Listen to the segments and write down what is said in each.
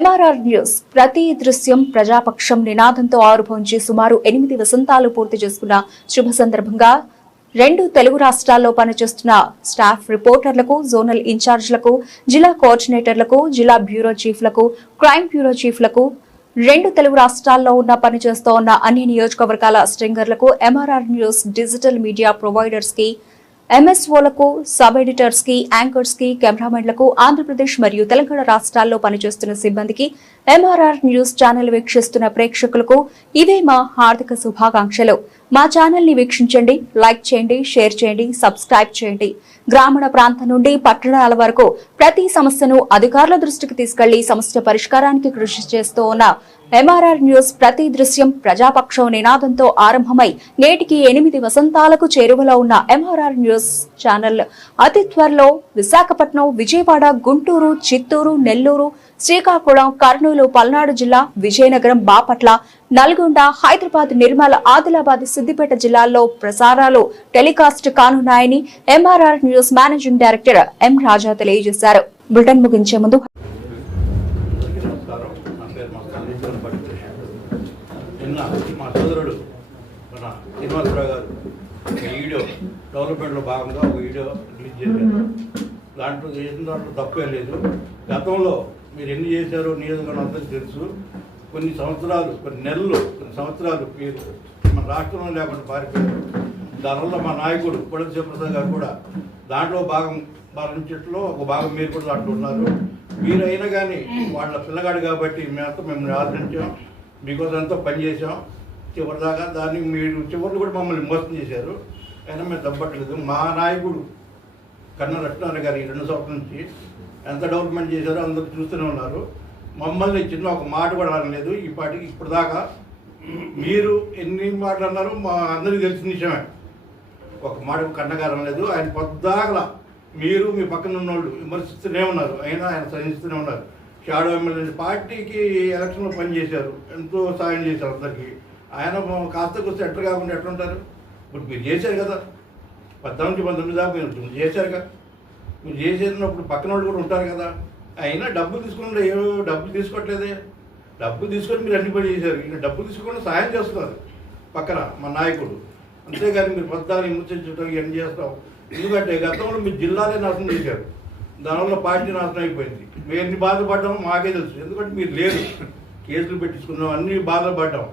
MRR news ప్రతి దృశ్యం ప్రజాపక్షం నినాదంతో ఆరుభవించి సుమారు 8 వసంతాలు పూర్తి చేసుకున్న శుభ సందర్భంగా 2 తెలుగు రాష్ట్రాల్లో పనిచేస్తున్న స్టాఫ్ రిపోర్టర్లకు, జోనల్ ఇన్ఛార్జ్లకు, జిల్లా కోఆర్డినేటర్లకు, జిల్లా బ్యూరో చీఫ్లకు, క్రైమ్ బ్యూరో చీఫ్లకు, 2 తెలుగు రాష్ట్రాల్లో పనిచేస్తూ ఉన్న అన్ని నియోజకవర్గాల స్ట్రింగర్లకు, MRR news digital media providers కి, ఎంఎస్ఓలకు, సబ్ ఎడిటర్స్ కి, యాంకర్స్ కి, కెమెరామెన్లకు, ఆంధ్రప్రదేశ్ మరియు తెలంగాణ రాష్ట్రాల్లో పనిచేస్తున్న సిబ్బందికి, MRR న్యూస్ ఛానల్ వీక్షిస్తున్న ప్రేక్షకులకు ఇవే మా హార్దిక శుభాకాంక్షలు. మా ఛానల్ ని వీక్షించండి, లైక్ చేయండి, షేర్ చేయండి, సబ్స్క్రైబ్ చేయండి. గ్రామీణ ప్రాంతం నుండి పట్టణాల వరకు ప్రతి సమస్యను అధికారుల దృష్టికి తీసుకెళ్లి సమస్య పరిష్కారానికి కృషి చేస్తూ ఉన్న MRR న్యూస్ ప్రతి దృశ్యం ప్రజాపక్షం నినాదంతో ఆరంభమై నేటికి 8 వసంతాలకు చేరువలో ఉన్న MRR న్యూస్ ఛానల్ అతి త్వరలో విశాఖపట్నం, విజయవాడ, గుంటూరు, చిత్తూరు, నెల్లూరు, శ్రీకాకుళం, కర్నూలు, పల్నాడు జిల్లా, విజయనగరం, బాపట్ల, నల్గొండ, హైదరాబాద్, నిర్మల్, ఆదిలాబాద్, సిద్దిపేట జిల్లాల్లో ప్రసారాలు టెలికాస్ట్ కానున్నాయని MRR news managing director M Raja తెలియజేశారు. బులెటిన్ ముగించే ముందు మా సోదరుడు మన శ్రీనివాసరావు గారు ఒక వీడియో డెవలప్మెంట్లో భాగంగా ఒక వీడియో రిలీజ్ చేశారు. దాంట్లో చేసిన దాంట్లో తప్పేం లేదు. గతంలో మీరు ఎన్ని చేశారో నియోజకవర్గం అందరికీ తెలుసు. కొన్ని సంవత్సరాలు, కొన్ని నెలలు, కొన్ని సంవత్సరాలు మీరు మన రాష్ట్రంలో లేకుండా పారిపోయారు. దానివల్ల మా నాయకుడు కొడల శివప్రసాద్ గారు కూడా దాంట్లో భాగం భరించట్లో ఒక భాగం మీరు కూడా దాంట్లో ఉన్నారు. మీరు అయినా కానీ వాళ్ళ పిల్లగాడు కాబట్టి మేమంతా మిమ్మల్ని ఆదరించాం, మీకోసం ఎంతో పనిచేసాం చివరిదాకా. దాన్ని మీరు చివరిలో కూడా మమ్మల్ని మోసం చేశారు. అయినా మేము తప్పట్లేదు. మా నాయకుడు కన్నా లక్ష్మీనారాయణ గారు 2 సంవత్సరాల నుంచి ఎంత డెవలప్మెంట్ చేశారో అందరూ చూస్తూనే ఉన్నారు. మమ్మల్ని చిన్న ఒక మాట కూడా అనలేదు. ఈ పాటికి ఇప్పుడు దాకా మీరు ఎన్ని మాటలు అన్నారు మా అందరికీ తెలిసిన విషయమే. ఒక మాట కన్నగారు అనలేదు. ఆయన పొద్దాకలా మీరు మీ పక్కన ఉన్నోళ్ళు విమర్శిస్తూనే ఉన్నారు. అయినా ఆయన సహిస్తూనే ఉన్నారు. షాడో ఎమ్మెల్యే పార్టీకి ఎలక్షన్లో పనిచేశారు, ఎంతో సాయం చేశారు అందరికీ. ఆయన కాస్త కూస్తే ఎట్లా కాకుండా ఎట్లుంటారు? ఇప్పుడు మీరు చేశారు కదా, 19 దాకా మీరు చేశారుగా. మీరు చేసేటప్పుడు పక్కన వాళ్ళు కూడా ఉంటారు కదా. అయినా డబ్బులు తీసుకుంటే ఏమో డబ్బులు తీసుకోవట్లేదే. డబ్బులు తీసుకొని మీరు అన్ని పని చేశారు. ఈయన డబ్బులు తీసుకోకుండా సాయం చేస్తున్నారు పక్కన మా నాయకుడు. అంతేగాని మీరు పొద్దాన్ని హింసించడం ఇవన్నీ చేస్తాం. ఎందుకంటే గతంలో మీరు జిల్లాలే నాశనం చేశారు. దానివల్ల పార్టీ నాశనం అయిపోయింది. మేము ఎన్ని బాధపడ్డామో మాకే తెలుసు. ఎందుకంటే మీరు లేరు, కేసులు పెట్టించుకున్నాం, అన్ని బాధపడ్డాం.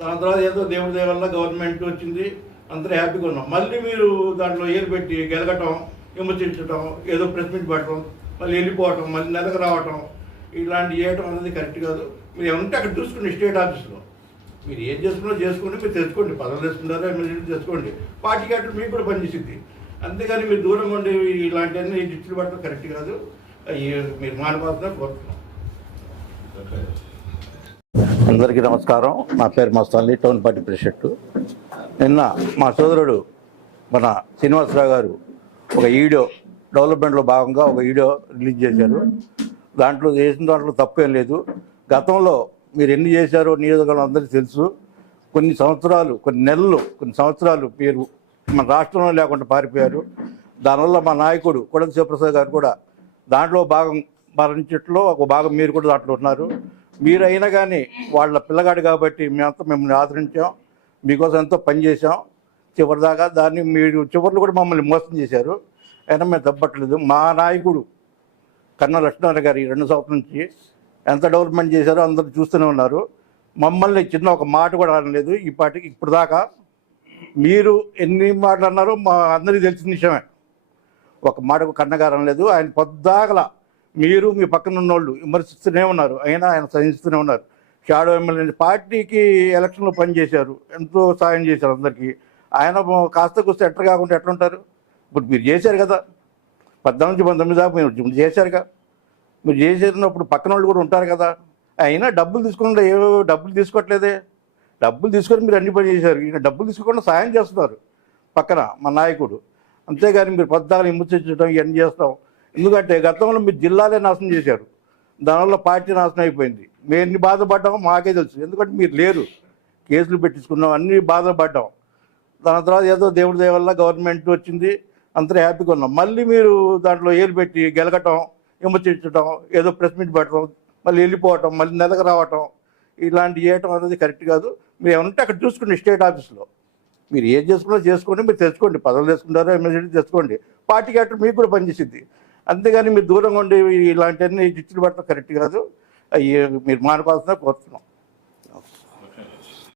దాని తర్వాత ఏదో దేవుడి దయ వల్ల గవర్నమెంట్ వచ్చింది, అందరూ హ్యాపీగా ఉన్నాం. మళ్ళీ మీరు దాంట్లో ఏరు పెట్టి గెలగటం, విమర్శించడం, ఏదో ప్రెస్ మీట్ పెట్టడం, మళ్ళీ వెళ్ళిపోవటం, మళ్ళీ నెలకు రావటం, ఇలాంటివి చేయటం అనేది కరెక్ట్ కాదు. మీరు ఏమంటే అక్కడ చూసుకోండి, స్టేట్ ఆఫీస్లో మీరు ఏం చేసుకున్నా చేసుకోండి, మీరు తెచ్చుకోండి, పదవులు తెచ్చుకుంటారో ఎమ్మెల్యేలు తెచ్చుకోండి. పార్టీకి అటు మీకు కూడా పనిచేసింది. అంతేగాని మీరు దూరంగా ఉండి ఇలాంటివన్నీ జిట్లు పట్టడం కరెక్ట్ కాదు. మీరు మానపాత్ర కోరుతున్నాం. అందరికీ నమస్కారం. నా పేరు మస్తాన్లీ, టౌన్ పార్టీ ప్రెసిడెంట్. నిన్న మా సోదరుడు మన శ్రీనివాసరావు గారు ఒక వీడియో డెవలప్మెంట్లో భాగంగా ఒక వీడియో రిలీజ్ చేశారు. దాంట్లో తప్పేం లేదు. గతంలో మీరు ఎన్ని చేశారో నియోజకవర్గం అందరికీ తెలుసు. కొన్ని సంవత్సరాలు, కొన్ని నెలలు, కొన్ని సంవత్సరాలు మీరు మన రాష్ట్రంలో లేకుండా పారిపోయారు. దానివల్ల మా నాయకుడు కొడల శివప్రసాద్ గారు కూడా దాంట్లో భాగం భరించట్లో ఒక భాగం మీరు కూడా దాంట్లో ఉన్నారు. మీరు అయినా కానీ వాళ్ళ పిల్లగాడు కాబట్టి మేమంతా మిమ్మల్ని ఆదరించాం, మీకోసం ఎంతో పనిచేసాం చివరిదాకా. దాన్ని మీరు చివరిలో కూడా మమ్మల్ని మోసం చేశారు. అయినా మేము తప్పట్లేదు. మా నాయకుడు కన్నా లక్ష్మీనారాయణ గారు 2 సంవత్సరాల నుంచి ఎంత డెవలప్మెంట్ చేశారో అందరూ చూస్తూనే ఉన్నారు. మమ్మల్ని చిన్న ఒక మాట కూడా అనలేదు. ఈ పార్టీకి ఇప్పుడు దాకా మీరు ఎన్ని మాటలు అన్నారో మా అందరికీ తెలిసిన విషయమే. ఒక మాటకు కన్నగారు అనలేదు. ఆయన పొద్దాకలా మీరు మీ పక్కన ఉన్నోళ్ళు విమర్శిస్తూనే ఉన్నారు. అయినా ఆయన సహిస్తూనే ఉన్నారు. షాడో ఎమ్మెల్యే పార్టీకి ఎలక్షన్లో పనిచేశారు, ఎంతో సాయం చేశారు అందరికీ. ఆయన కాస్త కూస్తే ఎట్లా కాకుండా ఎట్లుంటారు? ఇప్పుడు మీరు చేశారు కదా, 19 దాకా మీరు చేశారుగా. మీరు చేసేటప్పుడు పక్కన వాళ్ళు కూడా ఉంటారు కదా. అయినా డబ్బులు తీసుకుండా ఏవో డబ్బులు తీసుకోవట్లేదే. డబ్బులు తీసుకొని మీరు అన్ని పని చేశారు. ఈయన డబ్బులు తీసుకోకుండా సాయం చేస్తున్నారు పక్కన మా నాయకుడు. అంతేగాని మీరు పొద్దాన్ని హింసించడం ఇవన్నీ చేస్తాం. ఎందుకంటే గతంలో మీరు జిల్లాలే నాశనం చేశారు. దానివల్ల పార్టీ నాశనం అయిపోయింది. మేము ఎన్ని బాధపడ్డామో మాకే తెలుసు. ఎందుకంటే మీరు లేరు, కేసులు పెట్టించుకున్నాం, అన్ని బాధపడ్డాం. దాని తర్వాత ఏదో దేవుడి దయ వల్ల గవర్నమెంట్ వచ్చింది, అందరూ హ్యాపీగా ఉన్నాం. మళ్ళీ మీరు దాంట్లో ఏలు పెట్టి గెలగటం, విమర్శించడం, ఏదో ప్రెస్ మీట్ పెట్టడం, మళ్ళీ వెళ్ళిపోవటం, మళ్ళీ నెలకు రావటం, ఇలాంటి చేయటం అనేది కరెక్ట్ కాదు. మీరు ఏమంటే అక్కడ చూసుకోండి, స్టేట్ ఆఫీస్లో మీరు ఏం చేసుకున్నా చేసుకోండి, మీరు తెచ్చుకోండి, పదవులు తెచ్చుకుంటారో ఎమ్మెల్సీ తెచ్చుకోండి, పార్టీ క్యాటర్ మీకు కూడా పనిచేసిద్ది. అంతేగాని మీరు దూరంగా ఉండి ఇలాంటివన్నీ జిచ్చులు పట్టడం కరెక్ట్ కాదు. అవి మీరు మానుకోవాల్సిన కోరుతున్నాం.